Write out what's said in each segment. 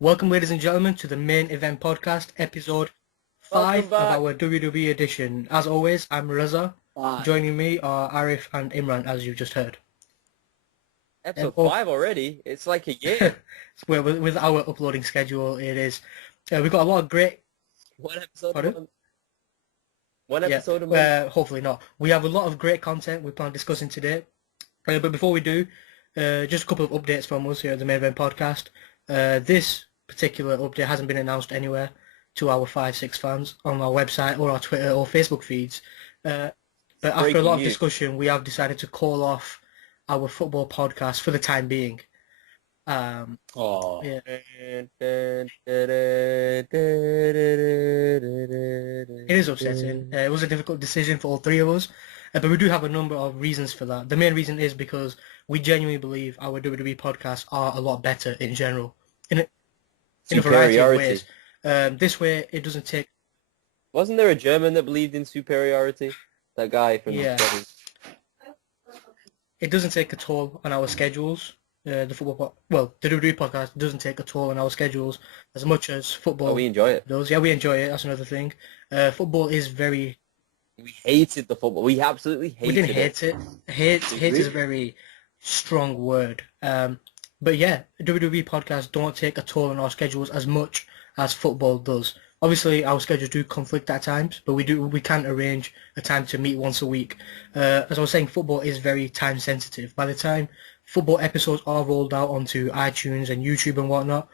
Welcome, ladies and gentlemen, to the Main Event Podcast, episode 5 Welcome of back. our WWE edition. As always, I'm Reza. Joining me are Arif and Imran, as you just heard. Episode Oh, 5 already. It's like a year. with our uploading schedule, it is. We've got a lot of great... One episode a Pardon? month. One Yeah, episode a month. hopefully not. We have a lot of great content we plan on discussing today. But before we do, just a couple of updates from us here at the Main Event Podcast. This particular update hasn't been announced anywhere to our 5-6 fans on our website or our Twitter or Facebook feeds. But after a Breaking lot of news. discussion, we have decided to call off our football podcast for the time being. Oh, Yeah. It is upsetting. It was a difficult decision for all three of us, but we do have a number of reasons for that. The main reason is because we genuinely believe our WWE podcasts are a lot better in general, in a variety of ways. This way, it doesn't take... Wasn't there a German that believed in superiority? That guy from Yeah. the 20s. It doesn't take a toll on our schedules. The WWE podcast doesn't take a toll on our schedules as much as football Oh, we enjoy it. does. Yeah, we enjoy it. That's another thing. Football is very... We hated the football. We absolutely hated it. We didn't hate it. Hate is a very strong word. But yeah, WWE podcasts don't take a toll on our schedules as much as football does. Obviously, our schedules do conflict at times, but we can arrange a time to meet once a week. As I was saying, football is very time sensitive. By the time football episodes are rolled out onto iTunes and YouTube and whatnot,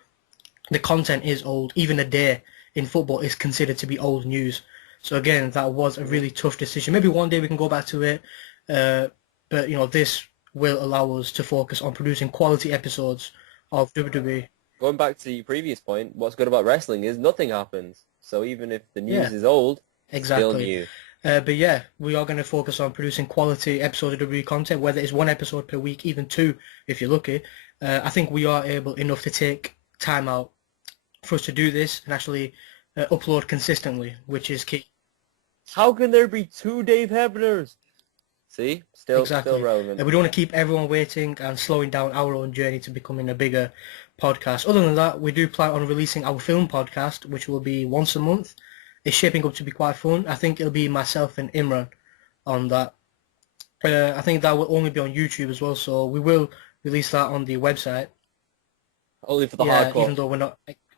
the content is old. Even a day in football is considered to be old news. So again, that was a really tough decision. Maybe one day we can go back to it, but this will allow us to focus on producing quality episodes of WWE. Going back to your previous point, what's good about wrestling is nothing happens. So even if the news Yeah. is old, still Exactly. new. But yeah, we are going to focus on producing quality episodes of WWE content, whether it's one episode per week, even two, if you're lucky. I think we are able enough to take time out for us to do this and actually upload consistently, which is key. How can there be two Dave Hebners? See? Still relevant. We don't want to keep everyone waiting and slowing down our own journey to becoming a bigger podcast. Other than that, we do plan on releasing our film podcast, which will be once a month. It's shaping up to be quite fun. I think it'll be myself and Imran on that. I think that will only be on YouTube as well, so we will release that on the website. Only for the hardcore.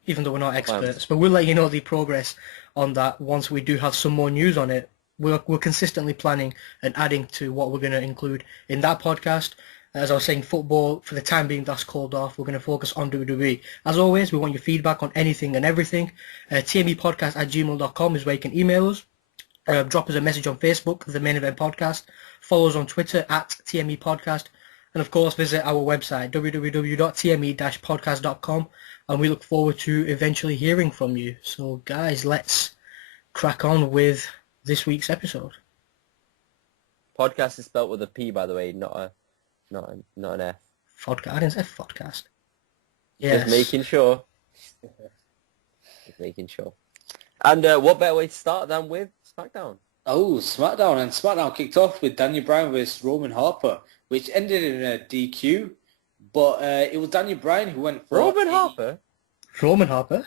Even though we're not experts, but we'll let you know the progress on that once we do have some more news on it. We're consistently planning and adding to what we're going to include in that podcast. As I was saying, football, for the time being, that's called off. We're going to focus on WWE. As always, we want your feedback on anything and everything. tmepodcast@gmail.com is where you can email us. Drop us a message on Facebook, The Main Event Podcast. Follow us on Twitter @TMEPodcast. And of course, visit our website, www.tme-podcast.com. And we look forward to eventually hearing from you. So guys, let's crack on with this week's episode. Podcast is spelt with a P, by the way, not an F. Podcast. I didn't say podcast. Yes. Yes. Just making sure. Just making sure. And what better way to start than with SmackDown? Oh, SmackDown. And SmackDown kicked off with Daniel Bryan versus Roman Harper, which ended in a DQ. But it was Daniel Bryan who went for... Roman Harper? Roman Harper?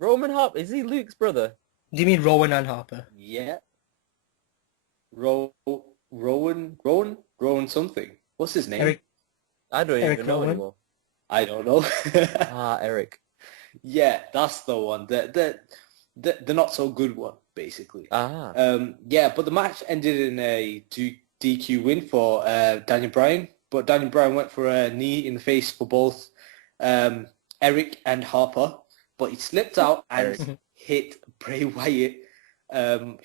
Roman Harper? Is he Luke's brother? Do you mean Rowan and Harper? Yeah. Rowan something. What's his name? Eric. I don't Eric even know Rowan? anymore. I don't know. Eric. Yeah, that's the one. The not so good one, basically. Yeah, but the match ended in a DQ win for Daniel Bryan. But Daniel Bryan went for a knee in the face for both Eric and Harper. But he slipped out and hit Bray Wyatt,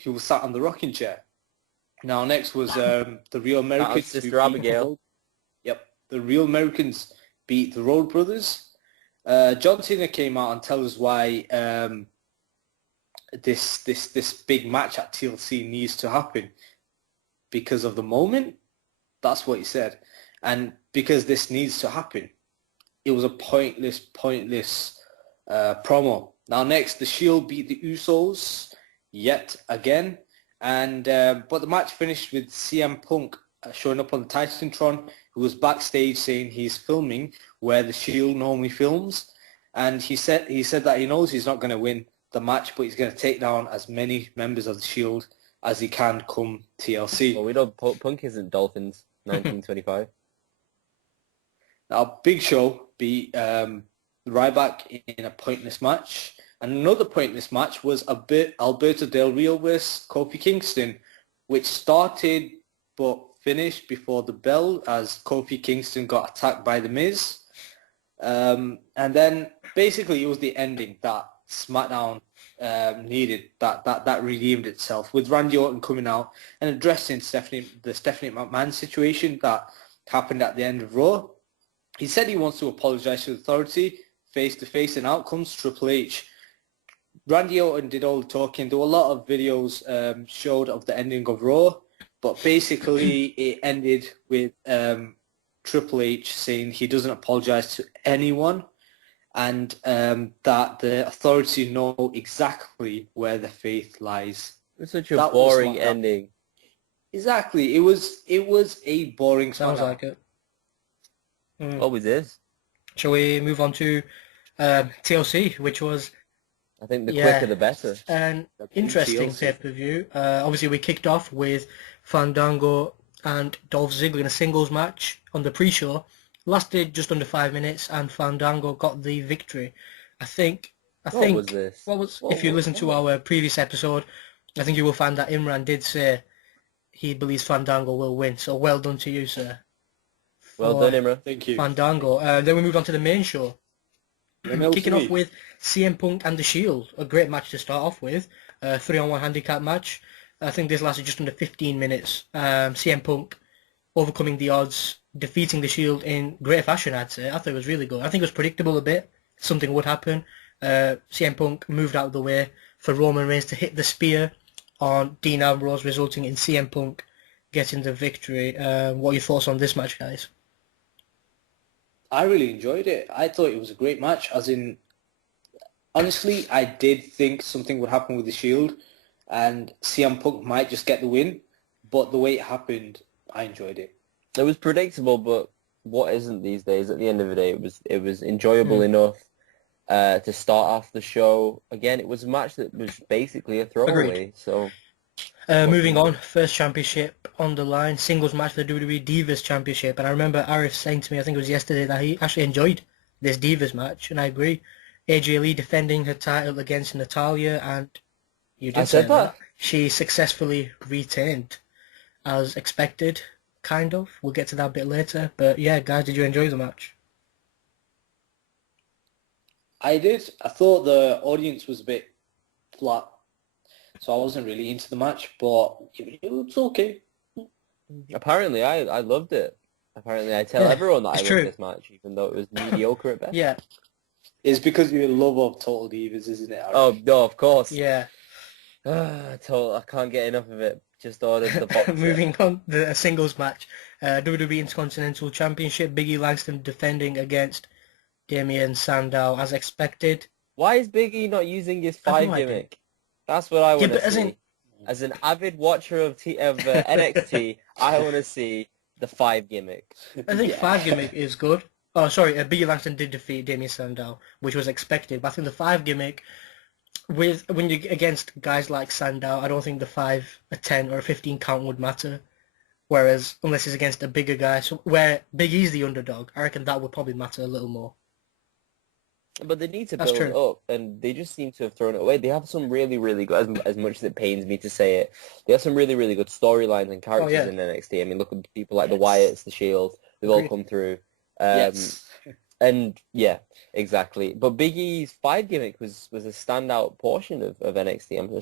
who was sat on the rocking chair. Now next was the Real Americans. Sister Abigail. Yep, the Real Americans beat the Road Brothers. John Cena came out and tell us why this big match at TLC needs to happen because of the moment. That's what he said, and because this needs to happen, it was a pointless promo. Now next, the Shield beat the Usos yet again, and but the match finished with CM Punk showing up on the Titantron, who was backstage saying he's filming where the Shield normally films. and he said that he knows he's not going to win the match, but he's going to take down as many members of the Shield as he can come TLC. Well, we know Punk isn't Dolphins 1925. Now, Big Show beat Ryback in a pointless match. And another pointless match was Alberto Del Rio versus Kofi Kingston, which started but finished before the bell as Kofi Kingston got attacked by The Miz. And then basically it was the ending that SmackDown needed, that redeemed itself, with Randy Orton coming out and addressing the Stephanie McMahon situation that happened at the end of Raw. He said he wants to apologize to the Authority, face-to-face, and out comes Triple H. Randy Orton did all the talking. There were a lot of videos showed of the ending of Raw, but basically it ended with Triple H saying he doesn't apologize to anyone, and that the Authority know exactly where the faith lies. It's such a boring ending. Exactly. It was a boring Sounds like it. Always is. Shall we move on to TLC, which was... I think the quicker the better. An interesting pay-per-view. Obviously, we kicked off with Fandango and Dolph Ziggler in a singles match on the pre-show. Lasted just under 5 minutes, and Fandango got the victory. I think. What was this? If you listen to our previous episode, I think you will find that Imran did say he believes Fandango will win. So well done to you, sir. Well done, Imran. Thank you. Fandango. Then we moved on to the main show. Kicking off with CM Punk and The Shield. A great match to start off with. 3-on-1 handicap match. I think this lasted just under 15 minutes. CM Punk overcoming the odds, defeating The Shield in great fashion, I'd say. I thought it was really good. I think it was predictable a bit. Something would happen. CM Punk moved out of the way for Roman Reigns to hit the spear on Dean Ambrose, resulting in CM Punk getting the victory. What are your thoughts on this match, guys? I really enjoyed it. I thought it was a great match, as in, honestly, I did think something would happen with the Shield and CM Punk might just get the win, but the way it happened, I enjoyed it. It was predictable, but what isn't these days? At the end of the day, it was enjoyable enough to start off the show. Again, it was a match that was basically a throwaway. Agreed. So, moving on, first championship on the line, singles match for the WWE Divas Championship. And I remember Arif saying to me, I think it was yesterday, that he actually enjoyed this Divas match, and I agree. AJ Lee defending her title against Natalya, and you did say that. She successfully retained, as expected, kind of. We'll get to that a bit later. But yeah, guys, did you enjoy the match? I did. I thought the audience was a bit flat, so I wasn't really into the match, but it was okay. Apparently, I loved it. Apparently, I tell everyone that I loved this match, even though it was mediocre at best. Yeah. It's because you're in love of Total Divas, isn't it, Aaron? Oh, no, of course. Yeah. I can't get enough of it. Just ordered the box. Moving on, the singles match. WWE Intercontinental Championship, Big E Langston defending against Damien Sandow, as expected. Why is Big E not using his 5 gimmick? That's what I want to see. As an avid watcher of NXT, I want to see the 5 gimmick. I think 5 gimmick is good. Oh, sorry, Big E Langston did defeat Damien Sandow, which was expected. But I think the 5 gimmick, when you're against guys like Sandow, I don't think the 5, a 10, or a 15 count would matter. Whereas, unless it's against a bigger guy, so where Big E's the underdog, I reckon that would probably matter a little more. But they need to build it up, and they just seem to have thrown it away. They have some really, really good, as much as it pains me to say it, they have some really, really good storylines and characters in NXT. I mean, look at people like the Wyatts, the Shield, they've all come through. And yeah, exactly. But Big E's 5 gimmick was a standout portion of NXT. I'm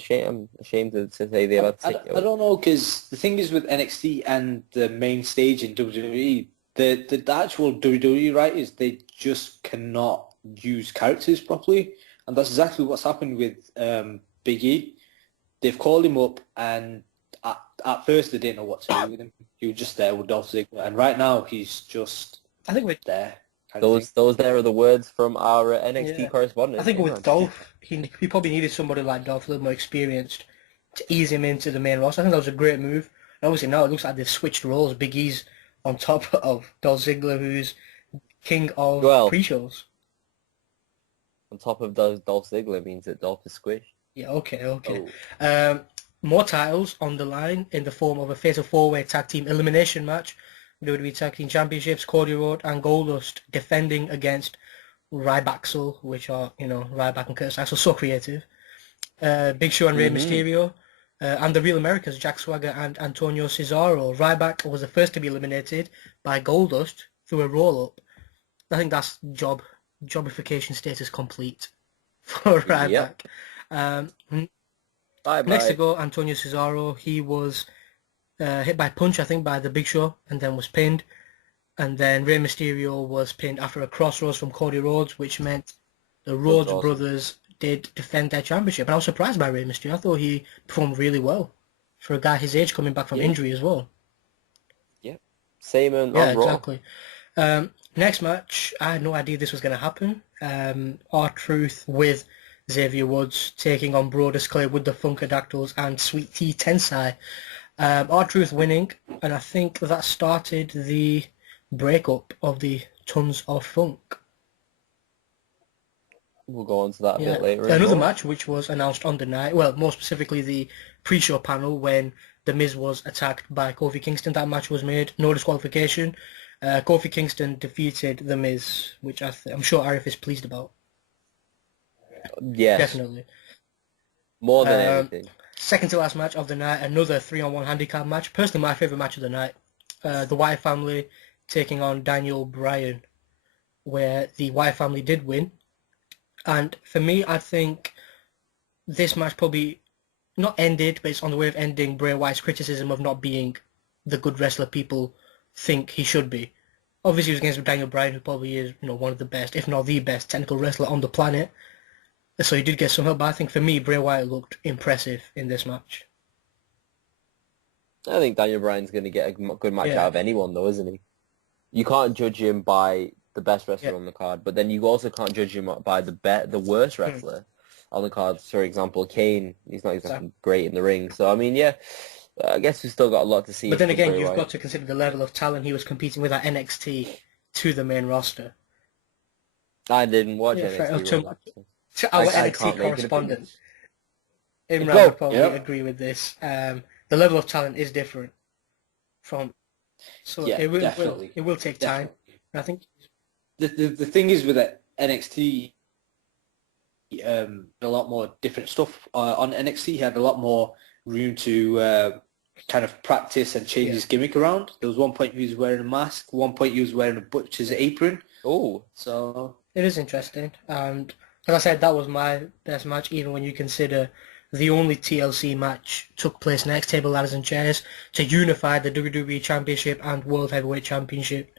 ashamed to say they had to I don't know, because the thing is with NXT and the main stage in WWE, the actual WWE writers, they just cannot use characters properly, and that's exactly what's happened with Big E. They've called him up, and at first they didn't know what to do with him. He was just there with Dolph Ziggler, and right now he's just there. Those there are the words from our NXT correspondent. I think with Dolph, he probably needed somebody like Dolph, a little more experienced, to ease him into the main roster. I think that was a great move. And obviously now it looks like they've switched roles. Big E's on top of Dolph Ziggler, who's king of pre-shows. On top of Dolph Ziggler means that Dolph is squished. Yeah, okay. Oh. More titles on the line in the form of a fatal four-way tag team elimination match. WWE Tag Team Championships, Cody Rhodes and Goldust defending against Ryback, which are, Ryback and Curtis Axel, so creative. Big Show and Rey Mysterio. And the Real Americans, Jack Swagger and Antonio Cesaro. Ryback was the first to be eliminated by Goldust through a roll-up. I think that's jobification status complete for Ryback. Yep. Next to go, Antonio Cesaro. He was hit by a punch, I think, by the Big Show, and then was pinned. And then Rey Mysterio was pinned after a crossroads from Cody Rhodes, which meant the Rhodes brothers did defend their championship. And I was surprised by Rey Mysterio. I thought he performed really well for a guy his age coming back from injury as well. Yeah, same on Raw. Exactly. Next match, I had no idea this was going to happen. R-Truth with Xavier Woods taking on Brodus Clay with the Funkadactyls and Sweet Tea Tensai. R-Truth winning, and I think that started the breakup of the Tons of Funk. We'll go on to that a bit later. Another match which was announced on the night, well, more specifically the pre-show panel when The Miz was attacked by Kofi Kingston. That match was made, no disqualification. Kofi Kingston defeated The Miz, which I'm sure Arif is pleased about. Yes. Definitely. More than anything. Second to last match of the night, another 3-on-1 handicap match. Personally, my favourite match of the night. The Wyatt family taking on Daniel Bryan, where the Wyatt family did win. And for me, I think this match probably not ended, but it's on the way of ending Bray Wyatt's criticism of not being the good wrestler people think he should be. Obviously, he was against Daniel Bryan, who probably is, one of the best, if not the best, technical wrestler on the planet. So he did get some help, but I think for me, Bray Wyatt looked impressive in this match. I think Daniel Bryan's going to get a good match out of anyone, though, isn't he? You can't judge him by the best wrestler on the card, but then you also can't judge him by the worst wrestler on the card. For example, Kane, he's not exactly great in the ring. So, I mean, I guess we've still got a lot to see. But then again, you've got to consider the level of talent he was competing with at NXT to the main roster. I didn't watch NXT. To our NXT correspondent, Imran would probably agree with this. The level of talent is different from... So it will take time. I think the thing is with NXT, a lot more different stuff. On NXT, he had a lot more room to kind of practice and change his gimmick around. There was one point he was wearing a mask, one point he was wearing a butcher's apron. Oh. So it is interesting. And as I said, that was my best match, even when you consider the only TLC match took place next Table, Ladders and Chairs to unify the WWE Championship and World Heavyweight Championship.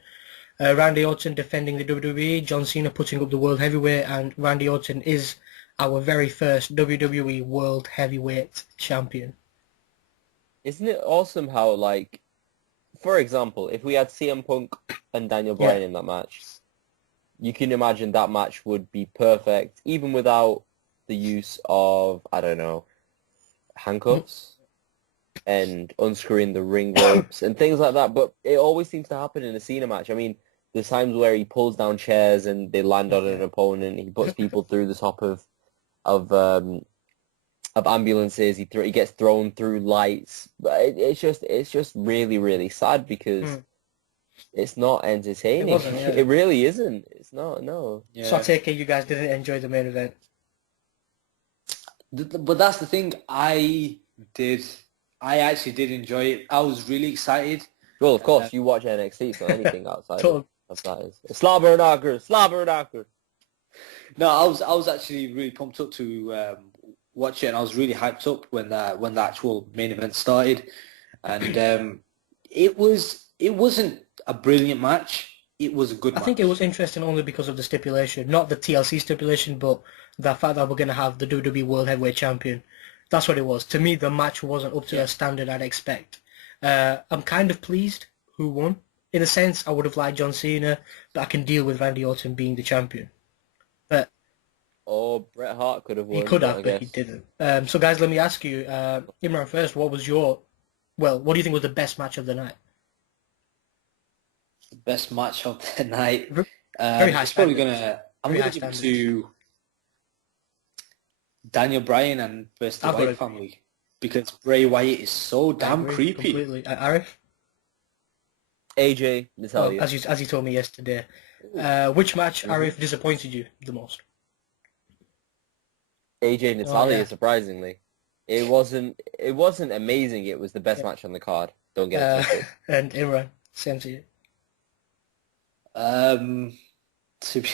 Randy Orton defending the WWE, John Cena putting up the World Heavyweight, and Randy Orton is our very first WWE World Heavyweight Champion. Isn't it awesome how, for example, if we had CM Punk and Daniel Bryan in that match, you can imagine that match would be perfect, even without the use of, I don't know, handcuffs and unscrewing the ring ropes and things like that. But it always seems to happen in a Cena match. I mean, there's times where he pulls down chairs and they land on an opponent. He puts people through the top of ambulances. He gets thrown through lights. But it's just really, really sad because it's not entertaining. It wasn't, It really isn't. It's not. No. Yeah. So I take it you guys didn't enjoy the main event. But that's the thing. I actually did enjoy it. I was really excited. Well, of course, you watch NXT, so anything outside of that is slobber. No, I was actually really pumped up to watch it, and I was really hyped up when the actual main event started. And it wasn't a brilliant match. It was a good match. I think it was interesting only because of the stipulation, not the TLC stipulation, but the fact that we're going to have the WWE World Heavyweight Champion. That's what it was. To me, the match wasn't up to the standard I'd expect. I'm kind of pleased who won. In a sense, I would have liked John Cena, but I can deal with Randy Orton being the champion. But Bret Hart could have won. He could have, but he didn't. So, guys, let me ask you, Imran first, what do you think was the best match of the night? The best match of the night? Very high standard. I'm going to give it to Daniel Bryan and versus the Wyatt family. Because Bray Wyatt is so damn creepy. Completely. Arif? AJ Natalya. Well, as you told me yesterday. Which match, Arif, disappointed you the most? AJ Natalya, surprisingly. It wasn't amazing. It was the best match on the card. Don't get it twisted. And Imran, same to you. To be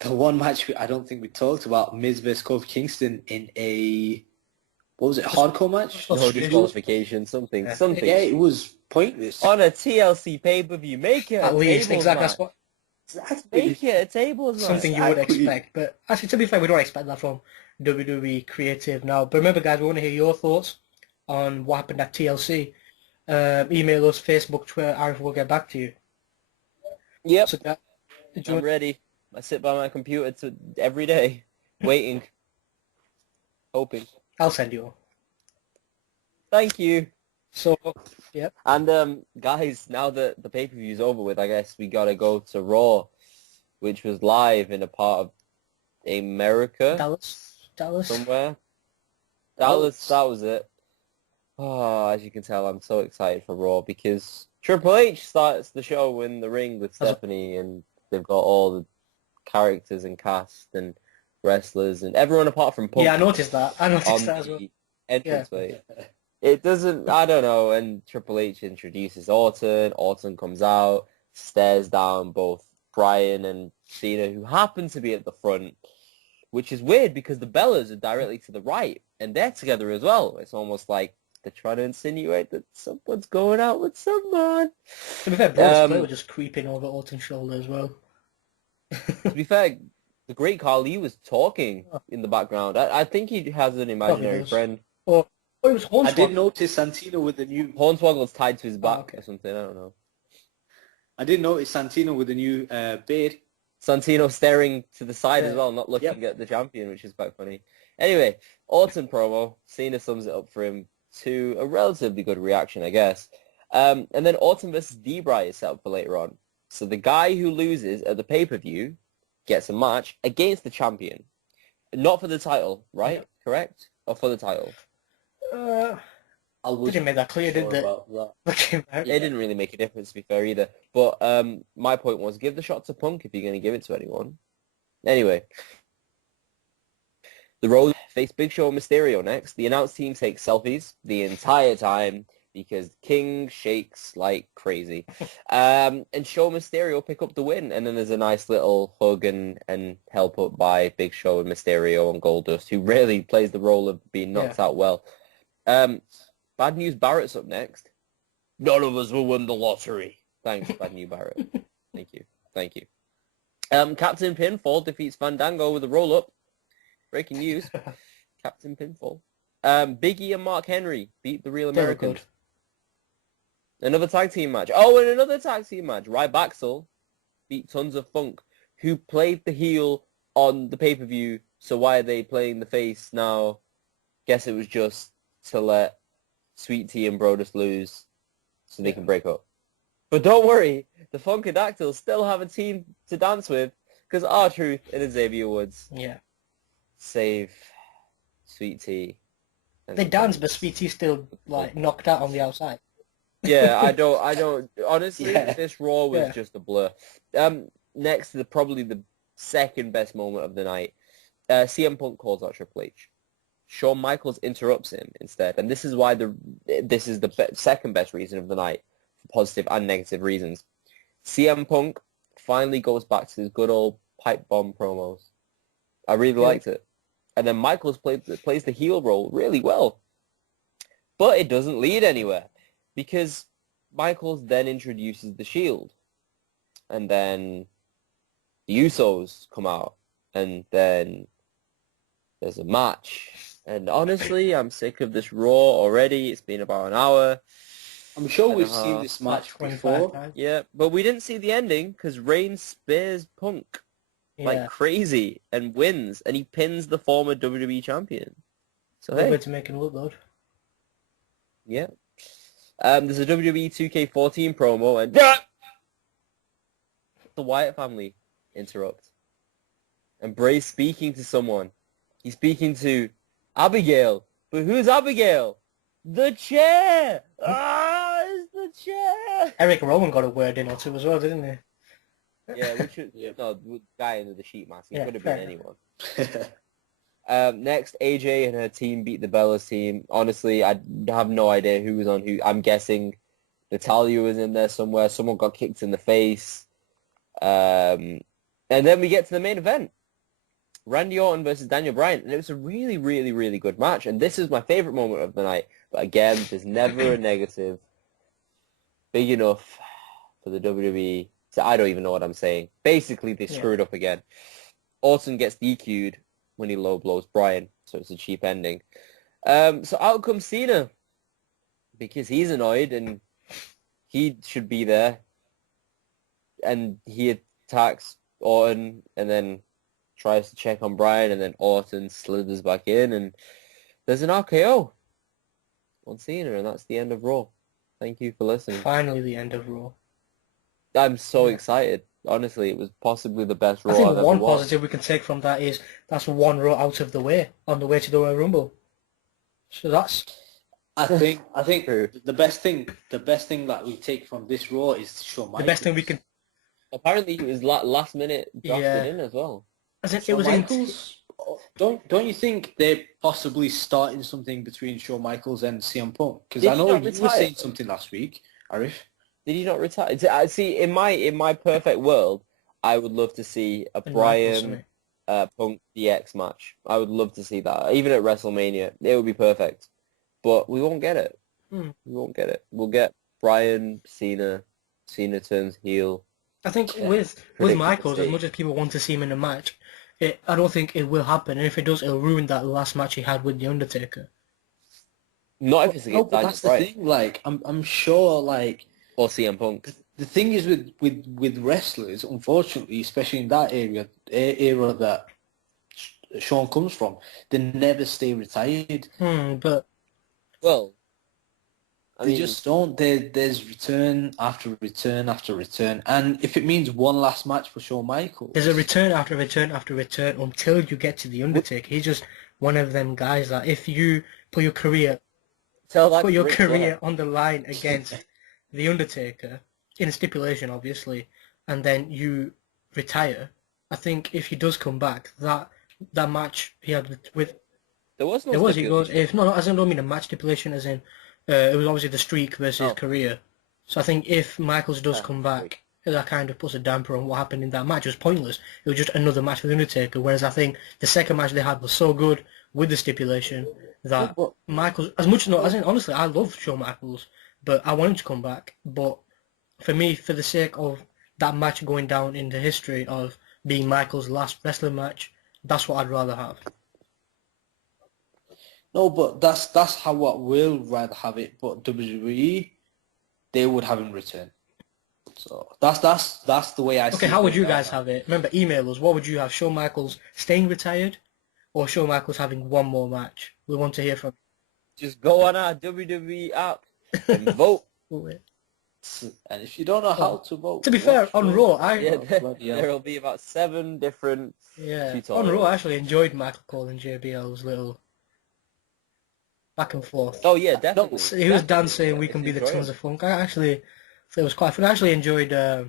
the one match I don't think we talked about, Miz vs Kofi Kingston in a, what was it, hardcore match? No disqualification, something. Yeah, it was pointless. On a TLC pay-per-view, make it at least, exactly. That's what. Make it a tables match. Something you would expect, but actually, to be fair, we don't expect that from WWE Creative now. But remember, guys, we want to hear your thoughts on what happened at TLC. Email us, Facebook, Twitter, Arif will get back to you. Yep. So, I'm ready. I sit by my computer every day, waiting, hoping. I'll send you one. Thank you. So, yep. And guys, now that the pay-per-view is over with, I guess we gotta go to Raw, which was live in a part of America. Dallas. Somewhere. Dallas, that was it. Oh, as you can tell, I'm so excited for Raw because Triple H starts the show in the ring with Stephanie, and they've got all the characters and cast and wrestlers and everyone apart from Punk. Yeah, I noticed that. As well. Entranceway. It doesn't, I don't know, and Triple H introduces Orton. Orton comes out, stares down both Bryan and Cena, who happen to be at the front, which is weird because the Bellas are directly to the right, and they're together as well. It's almost like they're trying to insinuate that someone's going out with someone. To be fair, Brodus Clay was just creeping over Orton's shoulder as well. To be fair, the Great Khali was talking in the background. I think he has an imaginary friend. It was Hornswoggle. I did notice Santino with the new... Hornswoggle's tied to his back or something, I don't know. I did notice Santino with the new beard. Santino staring to the side as well, not looking at the champion, which is quite funny. Anyway, Orton promo. Cena sums it up for him to a relatively good reaction, I guess. And then Orton versus D-Bry is set up for later on. So the guy who loses at the pay-per-view gets a match against the champion. Not for the title, right? Yeah. Correct? Or for the title? Didn't make that clear, did they? It didn't really make a difference, to be fair, either. But my point was, give the shot to Punk if you're going to give it to anyone. Anyway, the Road face Big Show and Mysterio next. The announce team takes selfies the entire time because King shakes like crazy. And Show Mysterio pick up the win, and then there's a nice little hug and help up by Big Show and Mysterio and Goldust, who really plays the role of being knocked out well. Bad News Barrett's up next. None of us will win the lottery. Thanks, Bad News Barrett. Thank you. Captain Pinfall defeats Fandango with a roll-up. Breaking news. Captain Pinfall. Biggie and Mark Henry beat the Real Americans. Another tag team match. Oh, and another tag team match. Rybacksel beat Tons of Funk, who played the heel on the pay-per-view. So why are they playing the face now? Guess it was just to let Sweet Tea and Brodus lose so they can break up. But don't worry, the Funkadactyls still have a team to dance with because R-Truth and Xavier Woods save Sweet Tea. They dance, but Sweet Tea's still like knocked out on the outside. Yeah, I don't. Honestly, this Raw was just a blur. Next, probably the second best moment of the night. CM Punk calls out Triple H. Shawn Michaels interrupts him instead, and this is why this is the second best reason of the night, for positive and negative reasons. CM Punk finally goes back to his good old pipe bomb promos. I really liked it, and then Michaels plays the heel role really well, but it doesn't lead anywhere because Michaels then introduces the Shield, and then the Usos come out, and then there's a match. And honestly, I'm sick of this Raw already. It's been about an hour. I'm sure we've seen this match before. Yeah, but we didn't see the ending because Reigns spears Punk like crazy and wins, and he pins the former WWE champion. So hey, to make him look good. Yeah. There's a WWE 2K14 promo, and the Wyatt family interrupt. And Bray's speaking to someone. He's speaking to Abigail. But who's Abigail? The chair! It's the chair! Eric Rowan got a word in or two as well, didn't he? Yeah, no, the guy in the sheet mask. He could have been anyone. Next, AJ and her team beat the Bellas team. Honestly, I have no idea who was on who. I'm guessing Natalya was in there somewhere. Someone got kicked in the face. And then we get to the main event. Randy Orton versus Daniel Bryan. And it was a really, really, really good match. And this is my favorite moment of the night. But again, there's never a negative big enough for the WWE. So I don't even know what I'm saying. Basically, they screwed up again. Orton gets DQ'd when he low blows Bryan. So it's a cheap ending. So out comes Cena. Because he's annoyed and he should be there. And he attacks Orton and then tries to check on Bryan, and then Orton slithers back in, and there's an RKO on Cena, and that's the end of Raw. Thank you for listening. Finally, the end of Raw. I'm so excited. Honestly, it was possibly the best Raw I've ever one positive we can take from that is that's one Raw out of the way on the way to the Royal Rumble. So that's. I think the best thing that we take from this Raw is Shawn Michaels. The best thing we can. Apparently, it was last minute drafted in as well. As if it was Michaels. Don't you think they're possibly starting something between Shawn Michaels and CM Punk? Because I know you were saying something last week, Arif. Did he not retire? See, in my perfect world, I would love to see a Bryan Punk DX match. I would love to see that, even at WrestleMania. It would be perfect, but we won't get it. We won't get it. We'll get Bryan, Cena turns heel. I think with Michaels, as much as people want to see him in a match, I don't think it will happen. And if it does, it'll ruin that last match he had with The Undertaker. Not if it's against Daniel that's Bryan. The thing. Like, I'm sure, like, or CM Punk. The thing is with wrestlers, unfortunately, especially in that era that Shawn comes from, they never stay retired. But they just don't. There's return after return after return, and if it means one last match for Shawn Michaels, there's a return after return after return until you get to the Undertaker. He's just one of them guys that if you put your career on the line against the Undertaker in a stipulation, obviously, and then you retire, I think if he does come back, that match he had with there was if no, as in, I don't mean a match stipulation, as in. It was obviously the streak versus career. So I think if Michaels does come back, that kind of puts a damper on what happened in that match. It was pointless. It was just another match with Undertaker, whereas I think the second match they had was so good with the stipulation that Michaels, honestly, I love Shawn Michaels, but I want him to come back. But for me, for the sake of that match going down in the history of being Michaels' last wrestling match, that's what I'd rather have. No, but that's how we'll rather have it. But WWE, they would have him return. So that's the way I see it. Okay, how would you guys have it? Remember, email us. What would you have? Shawn Michaels staying retired, or Shawn Michaels having one more match? We want to hear from you. Just go on our WWE app and vote. And if you don't know how to vote, to be fair, on Raw, there will be about 7 different. On Raw, I actually enjoyed Michael Cole and JBL's little back and forth. Oh yeah, definitely. He was dancing. We can be the Tons of Funk. I actually thought it was quite fun. I actually enjoyed. I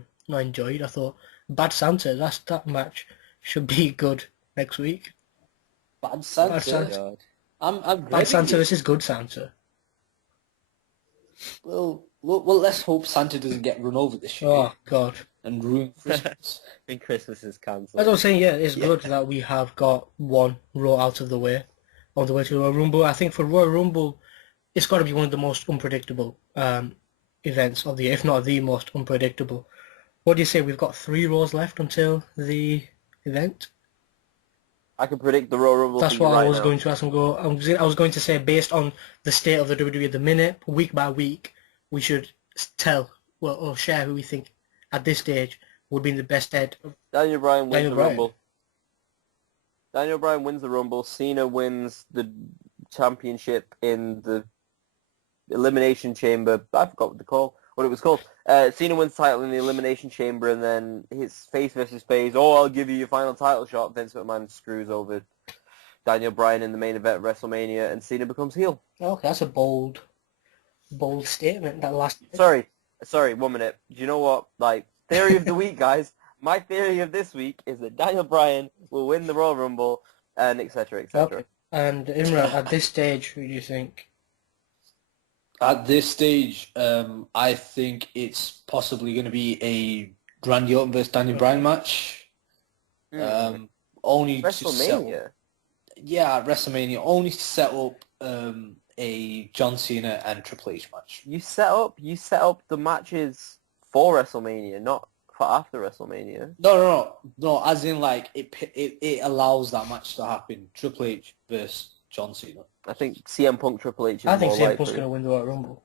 thought Bad Santa. That match should be good next week. Bad Santa. I'm Bad Santa versus Good Santa. Well, let's hope Santa doesn't get run over this year. Oh God. And ruin Christmas. And Christmas is cancelled. As I was saying, it's good that we have got one Raw out of the way. On the way to the Royal Rumble. I think for Royal Rumble, it's got to be one of the most unpredictable events of the year, if not the most unpredictable. What do you say? We've got 3 Raws left until the event? I can predict the Royal Rumble. That's what I was going to ask and go. I was going to say, based on the state of the WWE at the minute, week by week, we should tell or share who we think at this stage would be in the best stead. Daniel Bryan wins the Rumble. Daniel Bryan wins the Rumble. Cena wins the championship in the Elimination Chamber. I forgot what it was called. Cena wins the title in the Elimination Chamber, and then his face versus face. Oh, I'll give you your final title shot. Vince McMahon screws over Daniel Bryan in the main event of WrestleMania, and Cena becomes heel. Okay, that's a bold statement. That last. Sorry, 1 minute. Do you know what? Like, theory of the week, guys. My theory of this week is that Daniel Bryan will win the Royal Rumble, and etc. etc. Okay. And Imran, at this stage, who do you think? At this stage, I think it's possibly going to be a Randy Orton versus Daniel Bryan match. Only WrestleMania. At WrestleMania, only to set up a John Cena and Triple H match. You set up the matches for WrestleMania, not for after WrestleMania. No. As in, like, it allows that match to happen. Triple H versus John Cena. I think CM Punk Triple H is I think more CM Punk's going to win the Royal Rumble.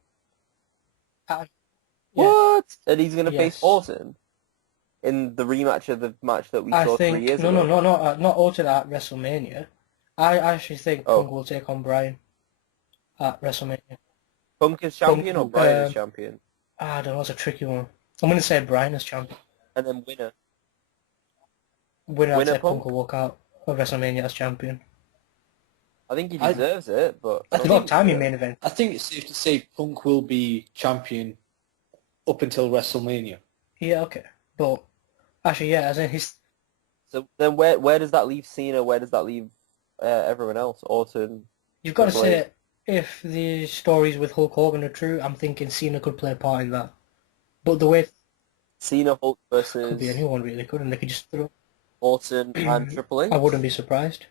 What? And he's going to face Orton in the rematch of the match that we saw 3 years ago? No, not Orton at WrestleMania. I actually think Punk will take on Bryan at WrestleMania. Punk is champion or Bryan is champion? I don't know, it's a tricky one. I'm going to say Bryan is champion. And then winner? I'd say Punk will walk out of WrestleMania as champion. I think he deserves it, but... I think time in main event. I think it's safe to say Punk will be champion up until WrestleMania. Yeah, okay. But, actually, yeah, as in his... So then where does that leave Cena? Where does that leave everyone else? Orton? You've got to say, if the stories with Hulk Hogan are true, I'm thinking Cena could play a part in that. But the way... Cena, Hulk versus... Could be anyone, really, couldn't they? Could just throw... Orton and Triple H? I wouldn't be surprised.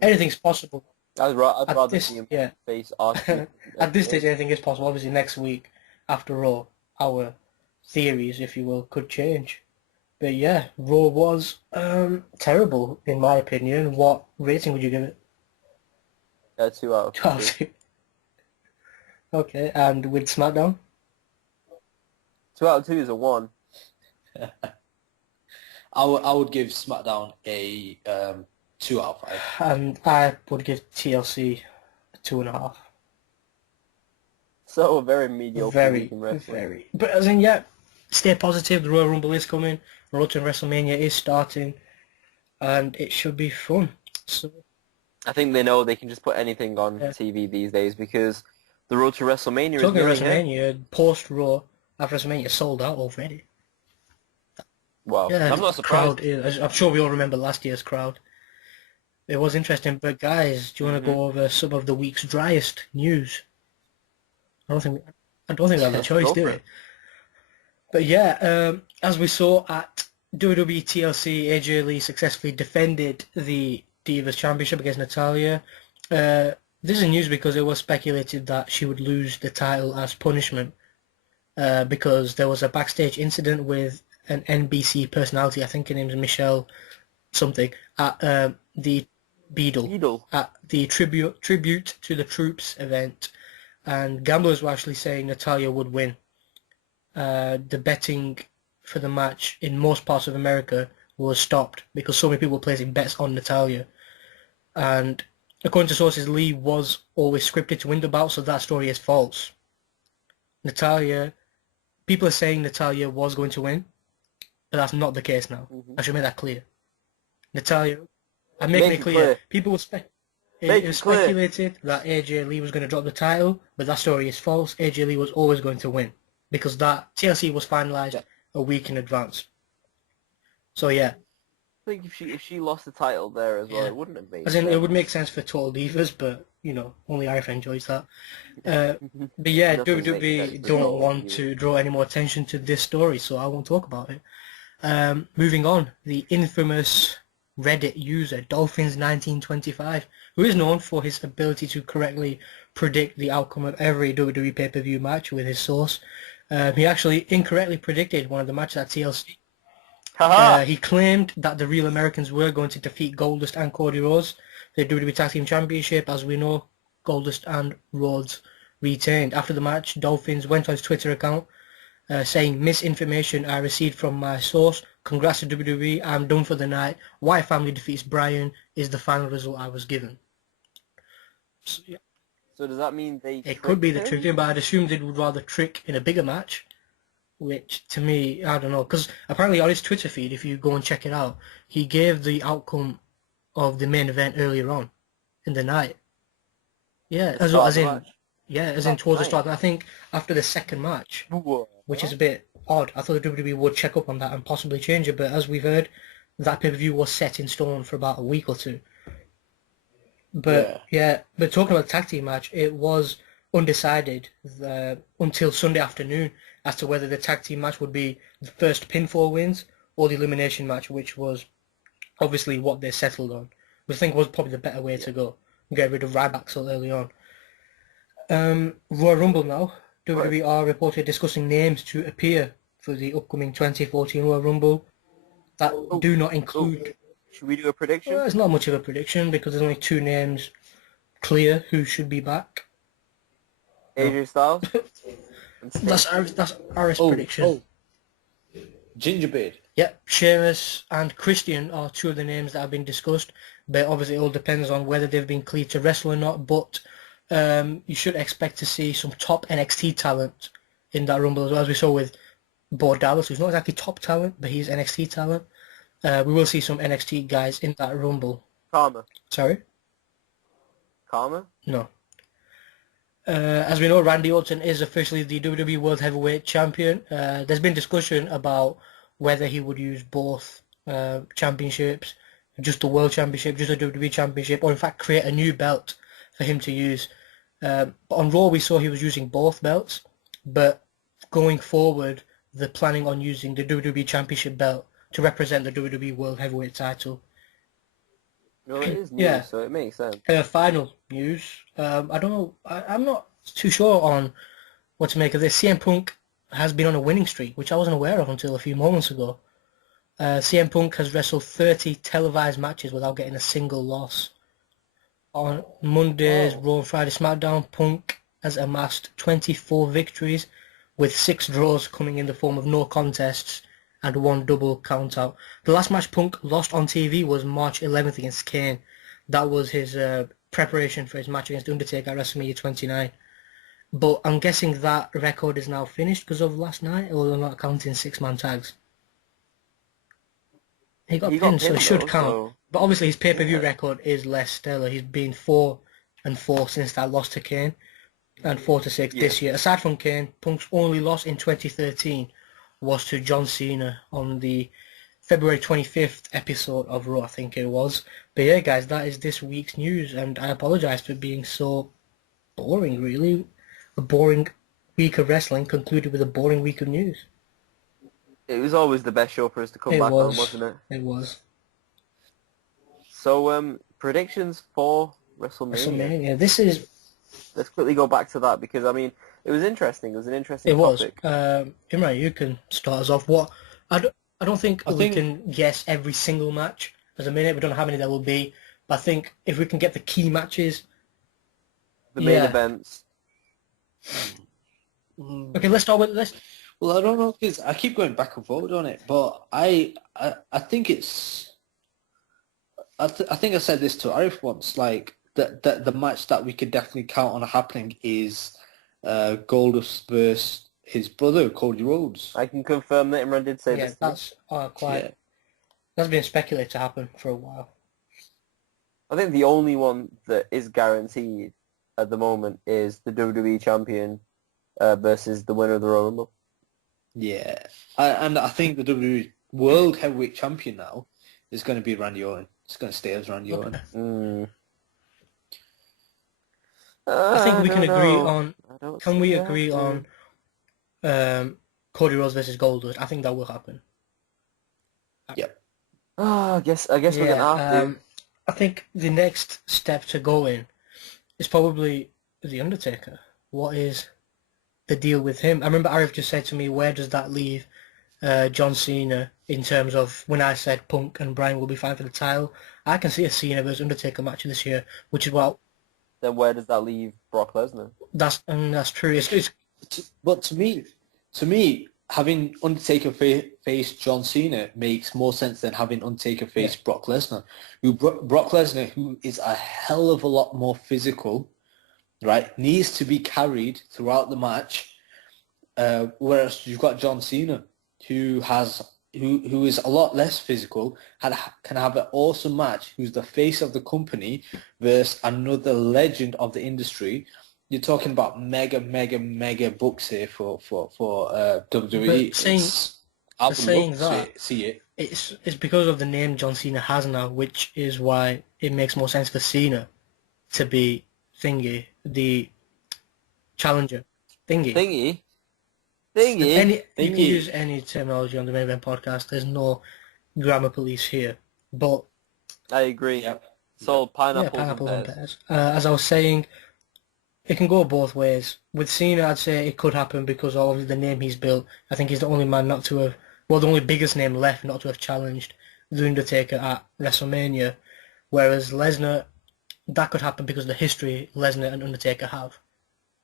Anything's possible. I'd rather see him face Archie. At this stage, anything is possible. Obviously, next week, after Raw, our theories, if you will, could change. But yeah, Raw was terrible, in my opinion. What rating would you give it? 2 out of 2. Okay, and with SmackDown? 2 out of 2 is a 1. I would give SmackDown a 2 out of 5. And I would give TLC a 2.5. So a very mediocre week in wrestling. Very. But as in, yeah, stay positive. The Royal Rumble is coming. Road to WrestleMania is starting. And it should be fun. So I think they know they can just put anything on TV these days because the road to WrestleMania is nearly WrestleMania, post-Raw, after WrestleMania, sold out already. Wow. Yeah, I'm not surprised. I'm sure we all remember last year's crowd. It was interesting, but guys, do you want to go over some of the week's driest news? I don't think we have a choice, do we? But yeah, as we saw at WWE TLC, AJ Lee successfully defended the Divas Championship against Natalya. This is news because it was speculated that she would lose the title as punishment because there was a backstage incident with an NBC personality, I think her name's Michelle something, at the Beadle, at the tribute to the Troops event, and gamblers were actually saying Natalya would win. The betting for the match in most parts of America was stopped because so many people were placing bets on Natalya. And according to sources, Lee was always scripted to win the bout, so that story is false. People are saying Natalya was going to win, but that's not the case now. I should make that clear. Natalya, I'm making it clear. People were speculated that AJ Lee was going to drop the title, but that story is false. AJ Lee was always going to win because that TLC was finalized a week in advance. So yeah. I think if she lost the title there as well, it wouldn't have made sense. It would make sense for Total Divas, but, you know, only IF enjoys that. But yeah, WWE don't want to draw any more attention to this story, so I won't talk about it. Moving on, the infamous Reddit user, Dolphins1925, who is known for his ability to correctly predict the outcome of every WWE pay-per-view match with his source. He actually incorrectly predicted one of the matches at TLC. He claimed that the Real Americans were going to defeat Goldust and Cody Rhodes. The WWE Tag Team Championship, as we know, Goldust and Rhodes retained. After the match, Dolphins went on his Twitter account saying, "Misinformation I received from my source. Congrats to WWE, I'm done for the night. Wyatt family defeats Bryan is the final result I was given." So, yeah. So does that mean It could be the trick, but I'd assume they would rather trick in a bigger match. Which, to me, I don't know, because apparently on his Twitter feed, if you go and check it out, he gave the outcome of the main event earlier on in the night. Yeah, as in towards the start. I think after the second match, which is a bit odd. I thought the WWE would check up on that and possibly change it, but as we've heard, that pay-per-view was set in stone for about a week or two. But but talking about the tag team match, it was undecided until Sunday afternoon as to whether the tag team match would be the first pinfall wins or the elimination match, which was obviously what they settled on, which I think was probably the better way to go. Get rid of Ryback so early on. Royal Rumble now. WWE are reportedly discussing names to appear for the upcoming 2014 Royal Rumble that do not include... Should we do a prediction? Well, it's not much of a prediction because there's only 2 names clear who should be back. AJ Styles? That's Aris' prediction. Gingerbeard. Yep, Sheamus and Christian are 2 of the names that have been discussed, but obviously it all depends on whether they've been cleared to wrestle or not, but you should expect to see some top NXT talent in that Rumble as well, as we saw with Bo Dallas, who's not exactly top talent, but he's NXT talent. We will see some NXT guys in that Rumble. Karma. Sorry? Karma? No. As we know, Randy Orton is officially the WWE World Heavyweight Champion. There's been discussion about whether he would use both championships, just the World Championship, just the WWE Championship, or in fact create a new belt for him to use. But on Raw we saw he was using both belts, but going forward they're planning on using the WWE Championship belt to represent the WWE World Heavyweight title. Well, it is new, so it makes sense. Final news. I don't know. I'm not too sure on what to make of this. CM Punk has been on a winning streak, which I wasn't aware of until a few moments ago. CM Punk has wrestled 30 televised matches without getting a single loss. On Mondays, Raw and Friday SmackDown, Punk has amassed 24 victories, with 6 draws coming in the form of no contests and 1 double countout. The last match Punk lost on TV was March 11th against Kane. That was his preparation for his match against Undertaker at WrestleMania 29. But I'm guessing that record is now finished because of last night, or they're not counting 6-man tags. He got pinned, so it should count. So... But obviously his pay-per-view record is less stellar. He's been 4-4 since that loss to Kane, and 4-6 this year. Aside from Kane, Punk's only loss in 2013 was to John Cena on the February 25th episode of Raw, I think it was. But yeah, guys, that is this week's news, and I apologise for being so boring, really. A boring week of wrestling concluded with a boring week of news. It was always the best show for us to come back on, wasn't it? It was. So, predictions for WrestleMania. This is... Let's quickly go back to that, because, I mean, it was interesting. It was an interesting topic. It was. Imran, you can start us off. I don't think we can guess every single match. As a minute, we don't know how many there will be. But I think if we can get the key matches... The main events. Okay, let's start with... Well, I don't know, because I keep going back and forward on it, but I think it's... I think I said this to Arif once, like, the match that we could definitely count on happening is Goldust versus his brother, Cody Rhodes. I can confirm that Imran did say this. That's that's been speculated to happen for a while. I think the only one that is guaranteed at the moment is the WWE Champion versus the winner of the Royal Rumble. Yeah, and I think the WWE World Heavyweight Champion now is going to be Randy Orton. It's going to stay as Randy Orton. I think we can agree on... Can we agree on Cody Rhodes versus Goldust? I think that will happen. Yep. I guess we're going to have to. I think the next step to go in is probably The Undertaker. What is the deal with him? I remember Arif just said to me, where does that leave John Cena in terms of when I said Punk and Bryan will be fine for the title? I can see a Cena versus Undertaker match this year, which is what... Then where does that leave Brock Lesnar? That's true. But to me, having Undertaker face John Cena makes more sense than having Undertaker face Brock Lesnar. Brock Lesnar, who is a hell of a lot more physical, right, needs to be carried throughout the match, whereas you've got John Cena, who has who is a lot less physical, can have an awesome match, who's the face of the company, versus another legend of the industry. You're talking about mega bucks here for WWE. I would love to see it. It's because of the name John Cena has now, which is why it makes more sense for Cena to be the challenger. Thingy. You can use any terminology on the Main Event Podcast. There's no grammar police here. But I agree. Yep. So pineapples and pears. As I was saying, it can go both ways. With Cena, I'd say it could happen because of the name he's built. I think he's the only man not to have, well, the only biggest name left not to have challenged The Undertaker at WrestleMania. Whereas Lesnar, that could happen because of the history Lesnar and Undertaker have.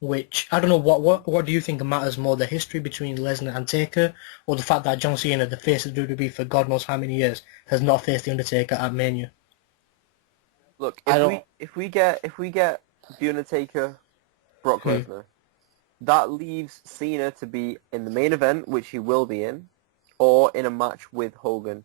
Which, I don't know, what do you think matters more, the history between Lesnar and Taker, or the fact that John Cena, the face of WWE for God knows how many years, has not faced The Undertaker at Mania? Look, if we get The Undertaker, Brock Lesnar, that leaves Cena to be in the main event, which he will be in, or in a match with Hogan,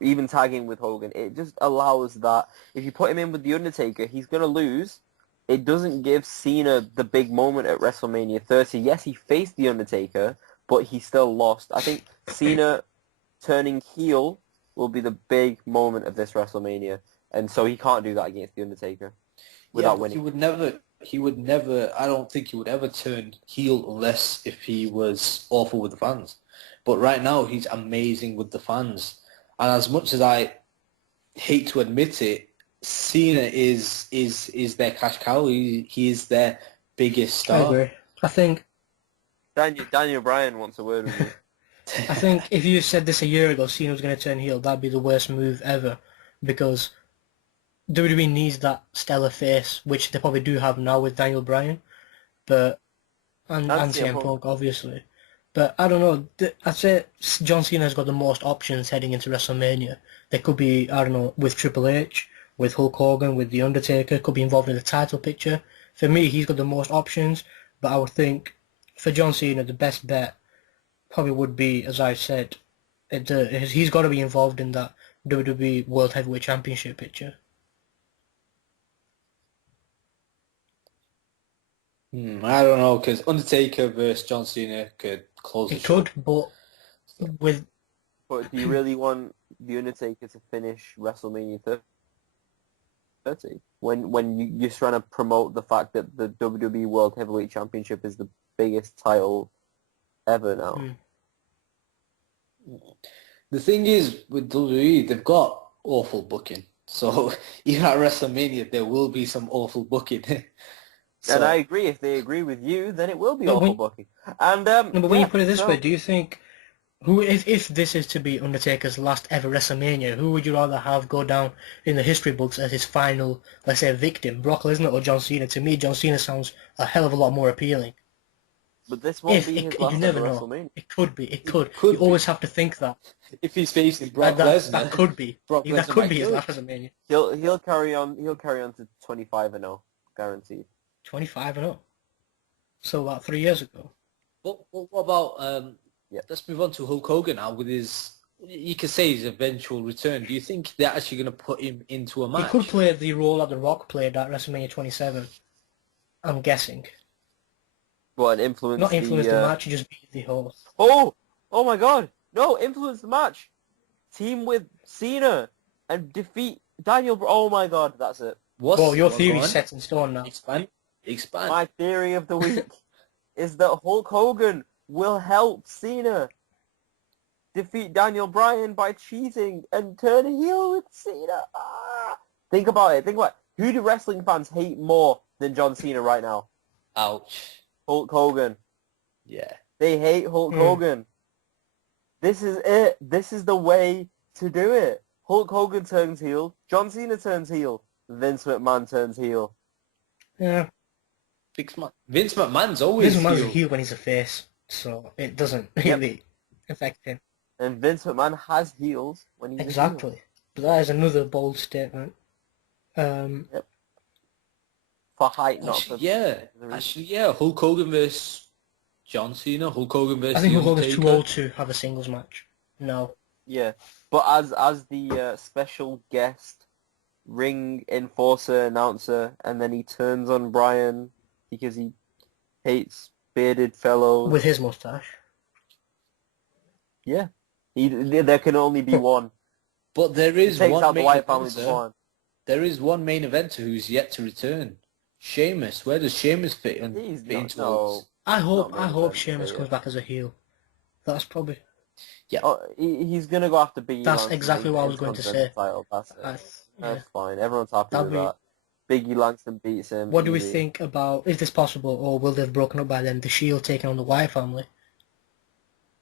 even tagging with Hogan. It just allows that if you put him in with The Undertaker, he's going to lose. It doesn't give Cena the big moment at WrestleMania 30. Yes, he faced The Undertaker, but he still lost. I think Cena turning heel will be the big moment of this WrestleMania, and so he can't do that against The Undertaker without winning. He would never, I don't think he would ever turn heel unless if he was awful with the fans. But right now, he's amazing with the fans. And as much as I hate to admit it, Cena is their cash cow. He is their biggest star. I agree. I think Daniel Bryan wants a word with you. I think if you said this a year ago, Cena was going to turn heel, that'd be the worst move ever, because WWE needs that stellar face, which they probably do have now with Daniel Bryan, and CM Punk, obviously. But I don't know. I'd say John Cena's got the most options heading into WrestleMania. There could be, I don't know, with Triple H, with Hulk Hogan, with The Undertaker, could be involved in the title picture. For me, he's got the most options, but I would think for John Cena, the best bet probably would be, as I said, he's got to be involved in that WWE World Heavyweight Championship picture. I don't know, because Undertaker versus John Cena could close the show. It could, but with... But do you really want The Undertaker to finish WrestleMania 30? When you're trying to promote the fact that the WWE World Heavyweight Championship is the biggest title ever now. The thing is, with WWE, they've got awful booking. So even at WrestleMania, there will be some awful booking. And I agree. If they agree with you, then it will be awful booking. And but when you put it this way, do you think if this is to be Undertaker's last ever WrestleMania, who would you rather have go down in the history books as his final, let's say, victim, Brock Lesnar or John Cena? To me, John Cena sounds a hell of a lot more appealing. But this won't be his last you never know. WrestleMania. It could be. It could. You always have to think that. If he's facing Brock Lesnar, that could be. That could be his last WrestleMania. He'll carry on. He'll carry on to 25-0, guaranteed. 25-0. So about 3 years ago. What about let's move on to Hulk Hogan now with his, you could say, his eventual return. Do you think they're actually going to put him into a match? He could play the role that The Rock played at WrestleMania 27. I'm guessing. What, influence? Not influence the match, just be the host. Oh my God! No, influence the match. Team with Cena and defeat Daniel. Oh my God, that's it. Well, your theory's set in stone now. Expand. My theory of the week is that Hulk Hogan will help Cena defeat Daniel Bryan by cheating and turn heel with Cena. Think about it. Who do wrestling fans hate more than John Cena right now? Ouch. Hulk Hogan. Yeah. They hate Hulk Hogan. This is it. This is the way to do it. Hulk Hogan turns heel. John Cena turns heel. Vince McMahon turns heel. Yeah. Vince McMahon's always Vince McMahon's a heel when he's a face, so it doesn't really affect him. And Vince McMahon has heels when he's exactly. A heel. But that is another bold statement. Yep. For height, not for... Yeah. Hulk Hogan versus John Cena. Hulk Hogan versus... I think Hulk Hogan's too old to have a singles match. No. Yeah, but as the special guest, ring enforcer, announcer, and then he turns on Bryan because he hates bearded fellows. With his mustache. Yeah. There can only be one. But there is one main eventer. There is one main eventer who's yet to return. Sheamus. Where does Sheamus fit in? I hope Sheamus comes back as a heel. That's probably... Yeah. Oh, he's going to go after Biggie That's Langston exactly what I was going to say. That's fine. Everyone's happy with that. Biggie Langston beats him. What do we think about... Is this possible, or will they have broken up by then? The Shield taking on the Wyatt family?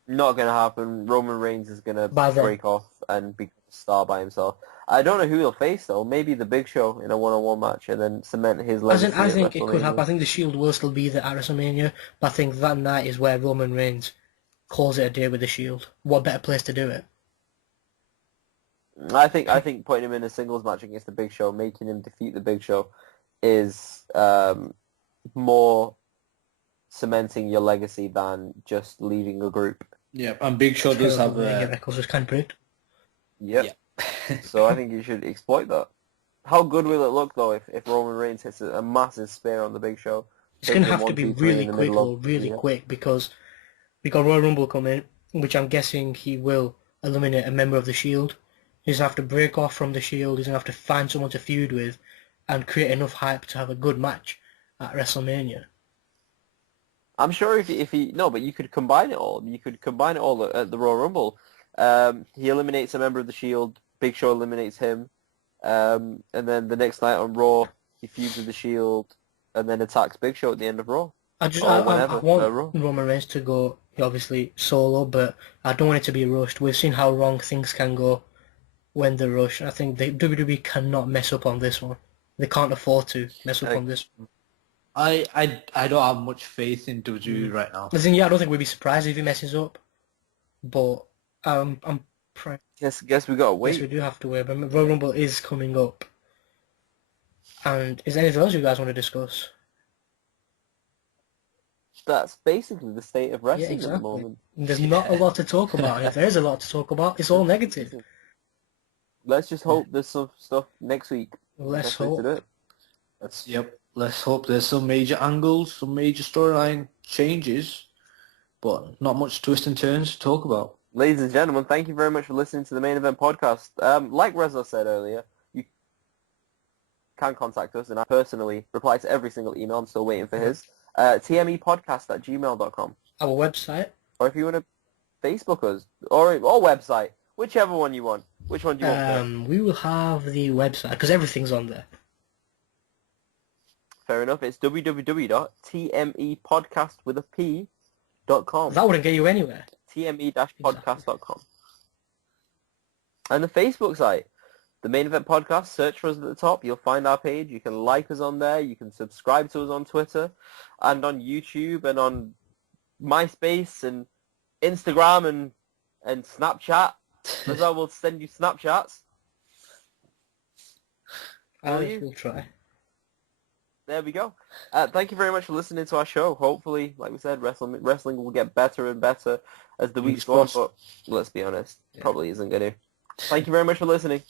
Not going to happen. Roman Reigns is going to break off and become a star by himself. I don't know who he'll face, though. Maybe the Big Show in a one-on-one match and then cement his legacy. I think it could happen. I think the Shield will still be there at WrestleMania, but I think that night is where Roman Reigns calls it a day with the Shield. What better place to do it? I think putting him in a singles match against the Big Show, making him defeat the Big Show, is more cementing your legacy than just leaving a group. Yeah, and Big Show does have records was kind of predicted. Yep. So I think you should exploit that. How good will it look though if Roman Reigns hits a massive spear on the Big Show? It's going to have to be really quick because we got Royal Rumble coming, which I'm guessing he will eliminate a member of the Shield. He's going to have to break off from the Shield. He's going to have to find someone to feud with and create enough hype to have a good match at WrestleMania. I'm sure if he no, but you could combine it all. You could combine it all at the Royal Rumble. He eliminates a member of the Shield. Big Show eliminates him, and then the next night on Raw, he feuds with the Shield, and then attacks Big Show at the end of Raw. I want Roman Reigns to go obviously solo, but I don't want it to be rushed. We've seen how wrong things can go when they're rushed. I think the WWE cannot mess up on this one. They can't afford to mess up on this one. I don't have much faith in WWE right now. I don't think we'd be surprised if he messes up, but I'm praying. Guess we gotta wait. Yes, we do have to wait. But Royal Rumble is coming up. And is there anything else you guys want to discuss? That's basically the state of wrestling at the moment. There's not a lot to talk about, and if there is a lot to talk about, it's all negative. Let's just hope there's some stuff next week. Let's hope. Let's hope there's some major angles, some major storyline changes, but not much twists and turns to talk about. Ladies and gentlemen, thank you very much for listening to the Main Event Podcast. Like Reza said earlier, you can contact us, and I personally reply to every single email. I'm still waiting for his. tmepodcast@gmail.com. Our website. Or if you want to Facebook us, or website, whichever one you want. Which one do you want? We will have the website, because everything's on there. Fair enough. It's www.tmepodcast.com. That wouldn't get you anywhere. tme-podcast.com. And the Facebook site, the Main Event Podcast, search for us at the top. You'll find our page. You can like us on there. You can subscribe to us on Twitter and on YouTube and on MySpace and Instagram and Snapchat. As well, we'll send you Snapchats. We'll try. There we go. Thank you very much for listening to our show. Hopefully, like we said, wrestling will get better and better as the weeks go on, but let's be honest, probably isn't going to. Thank you very much for listening.